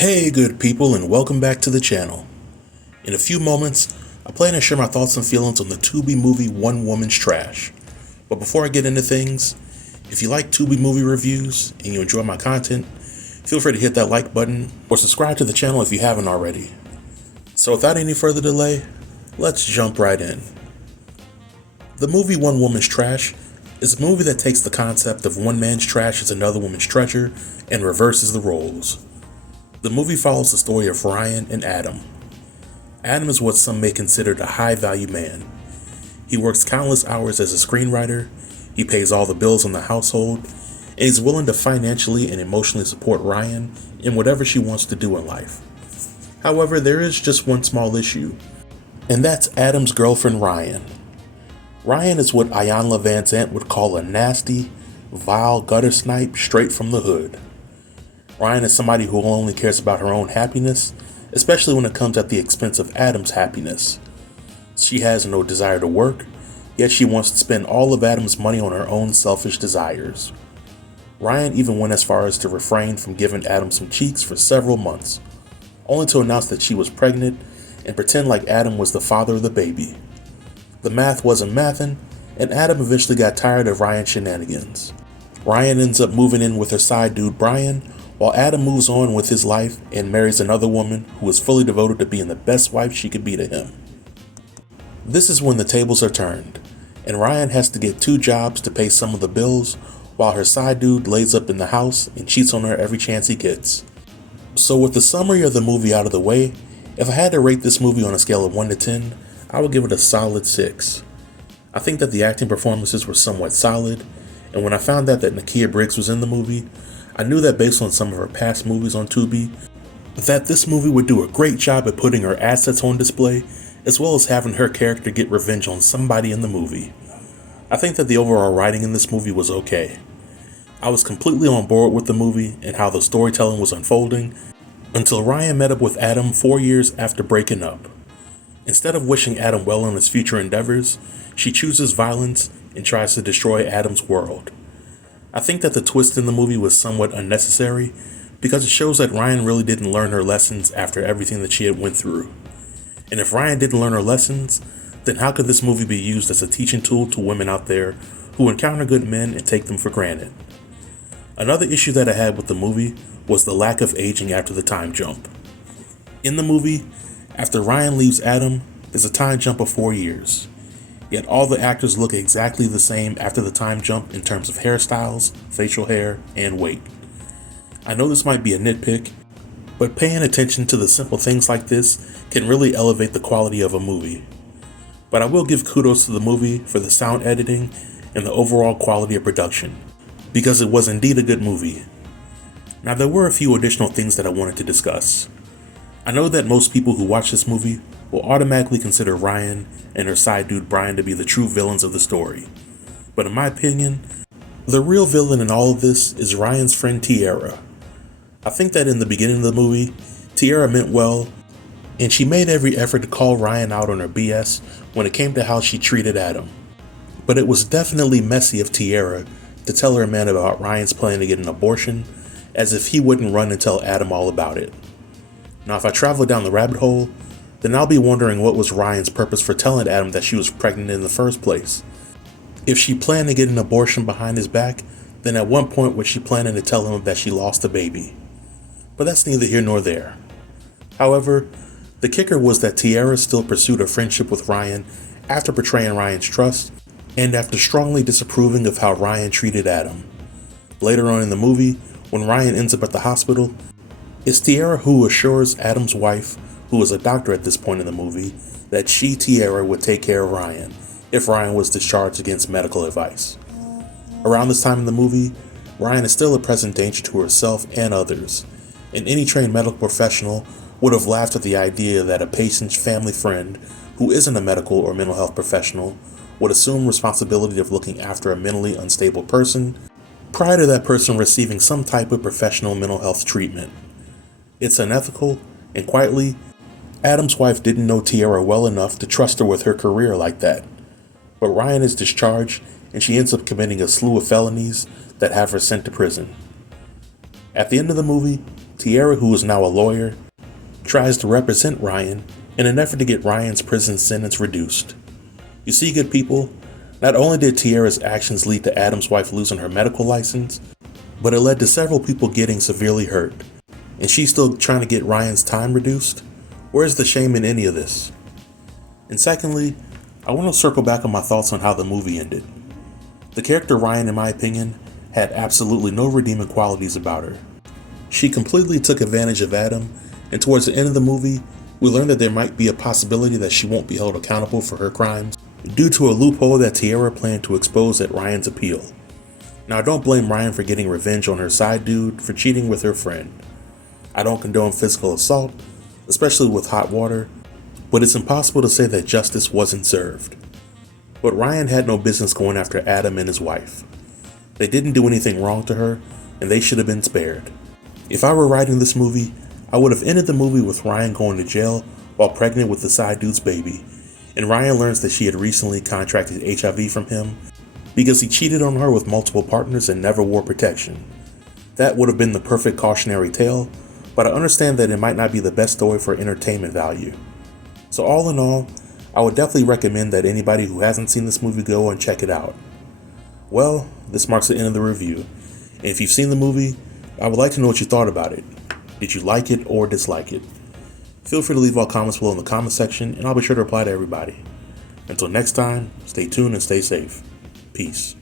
Hey good people, and welcome back to the channel. In a few moments, I plan to share my thoughts and feelings on the Tubi movie One Woman's Trash. But before I get into things, if you like Tubi movie reviews and you enjoy my content, feel free to hit that like button or subscribe to the channel if you haven't already. So without any further delay, let's jump right in. The movie One Woman's Trash is a movie that takes the concept of one man's trash is another woman's treasure and reverses the roles. The movie follows the story of Ryan and Adam. Adam is what some may consider a high-value man. He works countless hours as a screenwriter, he pays all the bills in the household, and he's willing to financially and emotionally support Ryan in whatever she wants to do in life. However, there is just one small issue, and that's Adam's girlfriend Ryan. Ryan is what Iyanla Vanzant would call a nasty, vile gutter snipe straight from the hood. Ryan is somebody who only cares about her own happiness, especially when it comes at the expense of Adam's happiness. She has no desire to work, yet she wants to spend all of Adam's money on her own selfish desires. Ryan even went as far as to refrain from giving Adam some cheeks for several months, only to announce that she was pregnant and pretend like Adam was the father of the baby. The math wasn't mathin', and Adam eventually got tired of Ryan's shenanigans. Ryan ends up moving in with her side dude Brian, while Adam moves on with his life and marries another woman who is fully devoted to being the best wife she could be to him. This is when the tables are turned, and Ryan has to get two jobs to pay some of the bills, while her side dude lays up in the house and cheats on her every chance he gets. So with the summary of the movie out of the way, if I had to rate this movie on a scale of 1 to 10, I would give it a solid 6. I think that the acting performances were somewhat solid, and when I found out that Nakia Briggs was in the movie, I knew that based on some of her past movies on Tubi, that this movie would do a great job at putting her assets on display, as well as having her character get revenge on somebody in the movie. I think that the overall writing in this movie was okay. I was completely on board with the movie and how the storytelling was unfolding, until Ryan met up with Adam 4 years after breaking up. Instead of wishing Adam well in his future endeavors, she chooses violence and tries to destroy Adam's world. I think that the twist in the movie was somewhat unnecessary because it shows that Ryan really didn't learn her lessons after everything that she had went through. And if Ryan didn't learn her lessons, then how could this movie be used as a teaching tool to women out there who encounter good men and take them for granted? Another issue that I had with the movie was the lack of aging after the time jump. In the movie, after Ryan leaves Adam, there's a time jump of 4 years. Yet all the actors look exactly the same after the time jump in terms of hairstyles, facial hair, and weight. I know this might be a nitpick, but paying attention to the simple things like this can really elevate the quality of a movie. But I will give kudos to the movie for the sound editing and the overall quality of production, because it was indeed a good movie. Now there were a few additional things that I wanted to discuss. I know that most people who watch this movie will automatically consider Ryan and her side dude Brian to be the true villains of the story. But in my opinion, the real villain in all of this is Ryan's friend Tiara. I think that in the beginning of the movie, Tiara meant well, and she made every effort to call Ryan out on her BS when it came to how she treated Adam. But it was definitely messy of Tiara to tell her man about Ryan's plan to get an abortion, as if he wouldn't run and tell Adam all about it. Now if I travel down the rabbit hole, then I'll be wondering what was Ryan's purpose for telling Adam that she was pregnant in the first place. If she planned to get an abortion behind his back, then at what point was she planning to tell him that she lost the baby? But that's neither here nor there. However, the kicker was that Tiara still pursued a friendship with Ryan after betraying Ryan's trust, and after strongly disapproving of how Ryan treated Adam. Later on in the movie, when Ryan ends up at the hospital, it's Tiara who assures Adam's wife, who is a doctor at this point in the movie, that she, Tiara, would take care of Ryan if Ryan was discharged against medical advice. Around this time in the movie, Ryan is still a present danger to herself and others, and any trained medical professional would have laughed at the idea that a patient's family friend, who isn't a medical or mental health professional, would assume responsibility of looking after a mentally unstable person prior to that person receiving some type of professional mental health treatment. It's unethical, and quietly, Adam's wife didn't know Tiara well enough to trust her with her career like that. But Ryan is discharged, and she ends up committing a slew of felonies that have her sent to prison. At the end of the movie, Tierra, who is now a lawyer, tries to represent Ryan in an effort to get Ryan's prison sentence reduced. You see, good people, not only did Tierra's actions lead to Adam's wife losing her medical license, but it led to several people getting severely hurt. And she's still trying to get Ryan's time reduced? Where's the shame in any of this? And secondly, I want to circle back on my thoughts on how the movie ended. The character Ryan, in my opinion, had absolutely no redeeming qualities about her. She completely took advantage of Adam, and towards the end of the movie, we learn that there might be a possibility that she won't be held accountable for her crimes due to a loophole that Tierra planned to expose at Ryan's appeal. Now, I don't blame Ryan for getting revenge on her side dude for cheating with her friend. I don't condone physical assault, especially with hot water, but it's impossible to say that justice wasn't served. But Ryan had no business going after Adam and his wife. They didn't do anything wrong to her, and they should have been spared. If I were writing this movie, I would have ended the movie with Ryan going to jail while pregnant with the side dude's baby, and Ryan learns that she had recently contracted HIV from him because he cheated on her with multiple partners and never wore protection. That would have been the perfect cautionary tale, but I understand that it might not be the best story for entertainment value. So all in all, I would definitely recommend that anybody who hasn't seen this movie go and check it out. Well, this marks the end of the review, and if you've seen the movie, I would like to know what you thought about it. Did you like it or dislike it? Feel free to leave all comments below in the comment section, and I'll be sure to reply to everybody. Until next time, stay tuned and stay safe. Peace.